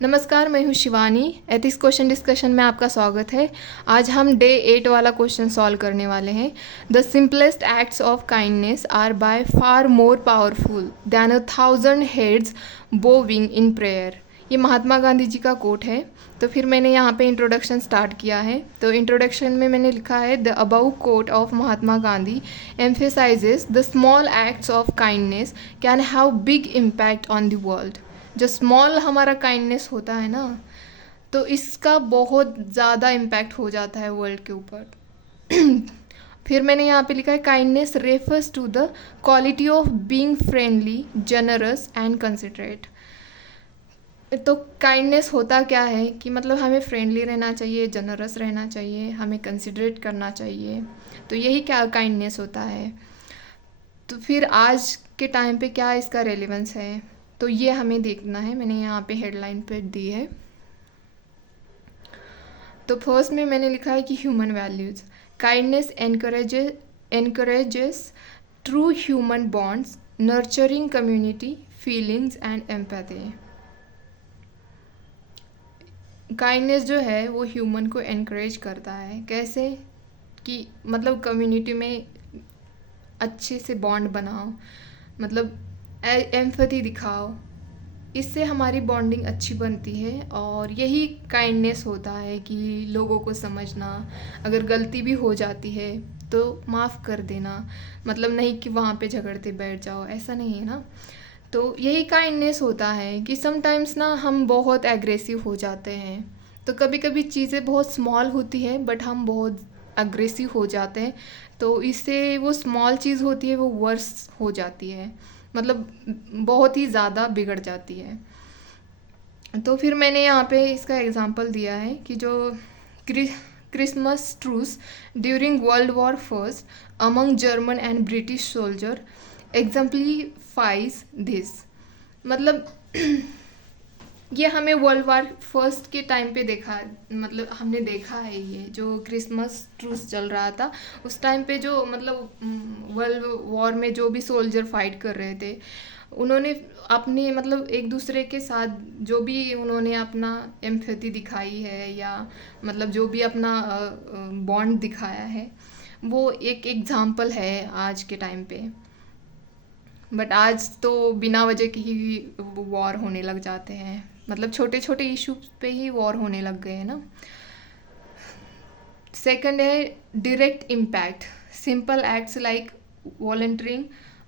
नमस्कार, मैं हूँ शिवानी। एथिक्स क्वेश्चन डिस्कशन में आपका स्वागत है। आज हम डे 8 वाला क्वेश्चन सॉल्व करने वाले हैं। The simplest acts of kindness are by far more powerful than 1,000 heads bowing in prayer. ये महात्मा गांधी जी का कोट है। तो फिर मैंने यहाँ पे इंट्रोडक्शन स्टार्ट किया है। तो इंट्रोडक्शन में मैंने लिखा है, the above quote of Mahatma Gandhi emphasises the small acts of kindness can have big impact on the world. जो स्मॉल हमारा काइंडनेस होता है ना, तो इसका बहुत ज़्यादा इम्पैक्ट हो जाता है वर्ल्ड के ऊपर। फिर मैंने यहाँ पे लिखा है, kindness refers to the quality of being friendly, generous and considerate. तो काइंडनेस होता क्या है कि मतलब हमें फ्रेंडली रहना चाहिए, जनरस रहना चाहिए, हमें कंसिडरेट करना चाहिए। तो यही क्या काइंडनेस होता है। तो फिर आज के टाइम पे क्या इसका रेलेवेंस है, तो ये हमें देखना है। मैंने यहाँ पे हेडलाइन पे दी है। तो फर्स्ट में मैंने लिखा है कि human values, kindness encourages true human bonds, nurturing community feelings and empathy. Kindness जो है वो ह्यूमन को एनकरेज करता है। कैसे कि मतलब कम्युनिटी में अच्छे से बॉन्ड बनाओ, मतलब एम्पैथी दिखाओ, इससे हमारी बॉन्डिंग अच्छी बनती है। और यही काइंडनेस होता है कि लोगों को समझना, अगर गलती भी हो जाती है तो माफ़ कर देना। मतलब नहीं कि वहाँ पे झगड़ते बैठ जाओ, ऐसा नहीं है ना। तो यही काइंडनेस होता है कि समटाइम्स ना हम बहुत एग्रेसिव हो जाते हैं। तो कभी कभी चीज़ें बहुत स्मॉल होती है बट हम बहुत अग्रेसिव हो जाते हैं, तो इससे वो स्मॉल चीज़ होती है वो वर्स हो जाती है, मतलब बहुत ही ज़्यादा बिगड़ जाती है। तो फिर मैंने यहाँ पे इसका एग्जांपल दिया है कि जो Christmas truce during world war first among German and British soldier exemplifies this. मतलब ये हमें वर्ल्ड वार फर्स्ट के टाइम पे देखा, मतलब हमने देखा है ये जो क्रिसमस ट्रूस चल रहा था उस टाइम पे, जो मतलब वर्ल्ड वॉर में जो भी सोल्जर फाइट कर रहे थे, उन्होंने अपने मतलब एक दूसरे के साथ जो भी उन्होंने अपना एम्पैथी दिखाई है या मतलब जो भी अपना बॉन्ड दिखाया है, वो एक एग्जाम्पल है आज के टाइम पे। बट आज तो बिना वजह के ही वॉर होने लग जाते हैं, मतलब छोटे छोटे इशूज पे ही वॉर होने लग गए हैं ना। सेकंड है direct impact, simple acts like volunteering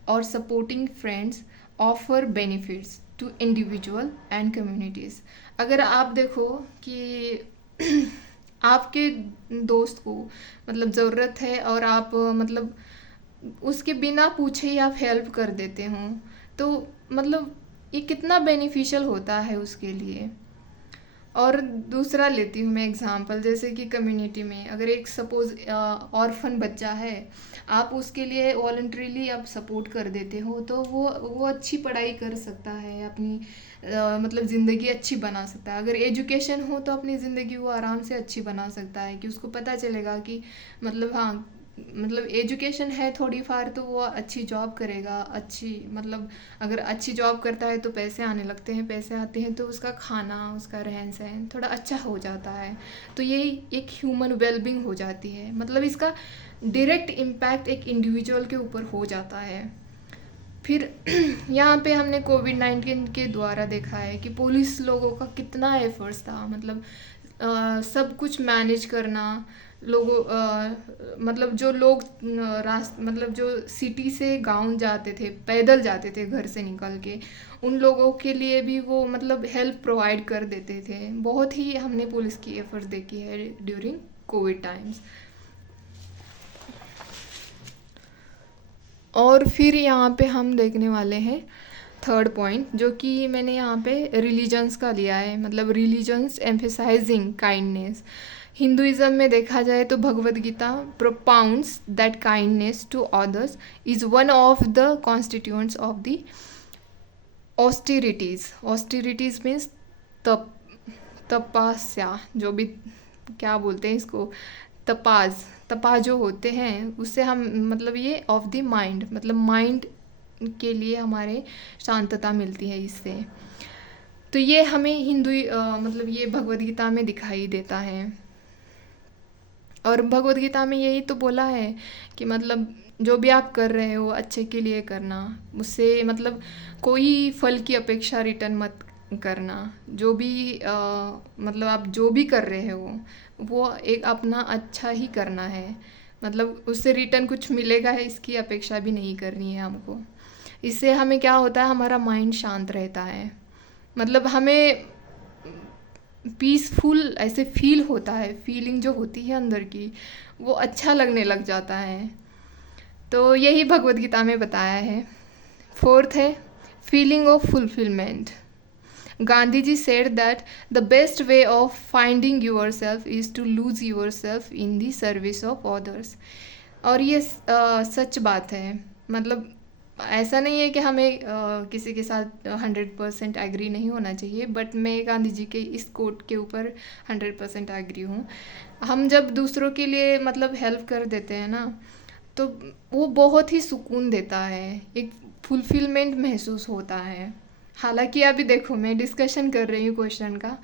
और supporting friends offer benefits to individual and communities. अगर आप देखो कि आपके दोस्त को मतलब ज़रूरत है और आप मतलब उसके बिना पूछे ही आप हेल्प कर देते हो, तो मतलब ये कितना बेनिफिशियल होता है उसके लिए। और दूसरा लेती हूँ मैं एग्जांपल, जैसे कि कम्युनिटी में अगर एक सपोज़ ऑर्फन बच्चा है, आप उसके लिए वॉलंटरीली आप सपोर्ट कर देते हो, तो वो अच्छी पढ़ाई कर सकता है, अपनी मतलब ज़िंदगी अच्छी बना सकता है। अगर एजुकेशन हो तो अपनी ज़िंदगी वो आराम से अच्छी बना सकता है, कि उसको पता चलेगा कि मतलब हाँ, मतलब एजुकेशन है थोड़ी फार तो वो अच्छी जॉब करेगा। अच्छी मतलब अगर अच्छी जॉब करता है तो पैसे आने लगते हैं, पैसे आते हैं तो उसका खाना, उसका रहन सहन थोड़ा अच्छा हो जाता है। तो ये एक ह्यूमन वेलबींग हो जाती है, मतलब इसका डायरेक्ट इम्पैक्ट एक इंडिविजुअल के ऊपर हो जाता है। फिर यहाँ पे हमने कोविड-19 के द्वारा देखा है कि पुलिस लोगों का कितना एफर्ट्स था, मतलब सब कुछ मैनेज करना। लोगों मतलब जो लोग मतलब जो सिटी से गांव जाते थे, पैदल जाते थे घर से निकल के, उन लोगों के लिए भी वो मतलब हेल्प प्रोवाइड कर देते थे। बहुत ही हमने पुलिस की एफर्ट्स देखी है ड्यूरिंग कोविड टाइम्स। और फिर यहाँ पे हम देखने वाले हैं थर्ड पॉइंट, जो कि मैंने यहाँ पे रिलीजन्स का लिया है, मतलब रिलीजन्स एम्फेसाइजिंग काइंडनेस। हिंदुइज्म में देखा जाए तो Bhagavad Gita propounds that kindness to others is one of the constituents of the austerities. Austerities means तप, तपस्या, जो भी क्या बोलते हैं इसको, तपा जो होते हैं, उससे हम मतलब ये ऑफ द माइंड, मतलब माइंड के लिए हमारे शांतता मिलती है इससे। तो ये हमें मतलब ये भगवद गीता में दिखाई देता है। और भगवद गीता में यही तो बोला है कि मतलब जो भी आप कर रहे हो अच्छे के लिए करना, उससे मतलब कोई फल की अपेक्षा रिटर्न मत करना। जो भी मतलब आप जो भी कर रहे हो वो एक अपना अच्छा ही करना है, मतलब उससे रिटर्न कुछ मिलेगा है इसकी अपेक्षा भी नहीं करनी है हमको। इससे हमें क्या होता है, हमारा माइंड शांत रहता है, मतलब हमें पीसफुल ऐसे फील होता है, फीलिंग जो होती है अंदर की वो अच्छा लगने लग जाता है। तो यही भगवद गीता में बताया है। फोर्थ है feeling of fulfilment. Gandhi ji said that the best way of finding yourself is to lose yourself in the service of others. और ये सच बात है, मतलब ऐसा नहीं है कि हमें किसी के साथ 100% एग्री नहीं होना चाहिए, बट मैं गांधी जी के इस कोट के ऊपर 100% एग्री हूँ। हम जब दूसरों के लिए मतलब हेल्प कर देते हैं ना, तो वो बहुत ही सुकून देता है, एक फुलफिलमेंट महसूस होता है। हालांकि अभी देखो मैं डिस्कशन कर रही हूँ क्वेश्चन का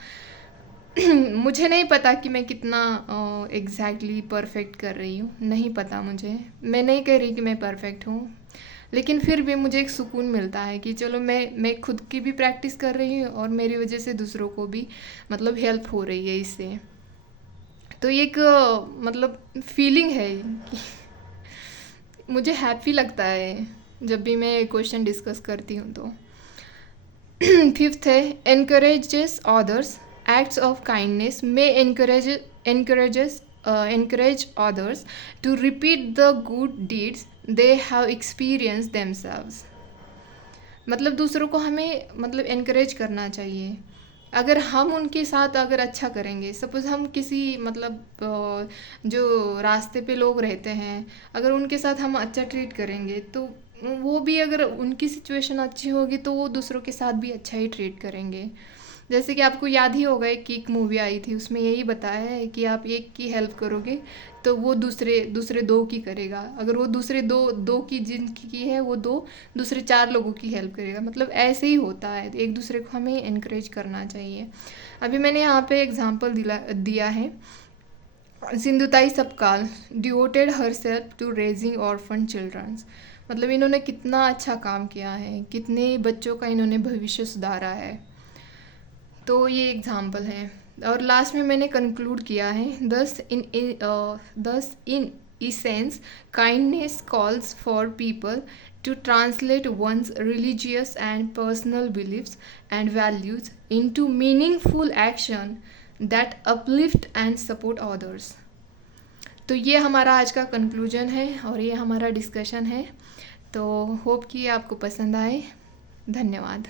मुझे नहीं पता कि मैं कितना एग्जैक्टली परफेक्ट कर रही हूँ, नहीं पता मुझे। मैं नहीं कह रही कि मैं परफेक्ट हूँ, लेकिन फिर भी मुझे एक सुकून मिलता है कि चलो मैं खुद की भी प्रैक्टिस कर रही हूँ और मेरी वजह से दूसरों को भी मतलब हेल्प हो रही है इससे। तो ये एक मतलब फीलिंग है कि मुझे हैप्पी लगता है जब भी मैं क्वेश्चन डिस्कस करती हूँ तो। फिफ्थ है encourages others। Acts of kindness may encourage others to repeat the good deeds they have experienced themselves। मतलब दूसरों को हमें मतलब encourage करना चाहिए। अगर हम उनके साथ अगर अच्छा करेंगे, सपोज़ हम किसी मतलब जो रास्ते पे लोग रहते हैं, अगर उनके साथ हम अच्छा ट्रीट करेंगे तो वो भी, अगर उनकी सिचुएशन अच्छी होगी तो वो दूसरों के साथ भी अच्छा ही ट्रीट करेंगे। जैसे कि आपको याद ही होगा एक किक मूवी आई थी, उसमें यही बताया है कि आप एक की हेल्प करोगे तो वो दूसरे दूसरे दो की करेगा, अगर वो दूसरे दो दो की जिनकी है वो दो दूसरे 4 लोगों की हेल्प करेगा। मतलब ऐसे ही होता है, एक दूसरे को हमें इनक्रेज करना चाहिए। अभी मैंने यहाँ पे एग्जांपल दिया है, Sindhutai Sapkal devoted herself to raising orphan childrens. मतलब इन्होंने कितना अच्छा काम किया है, कितने बच्चों का इन्होंने भविष्य सुधारा है। तो ये एग्जाम्पल है। और लास्ट में मैंने कंक्लूड किया है, thus in essence kindness calls for people to translate one's religious and personal beliefs and values into meaningful action that uplift and support others। तो ये हमारा आज का कंक्लूजन है और ये हमारा डिस्कशन है। तो होप कि आपको पसंद आए। धन्यवाद।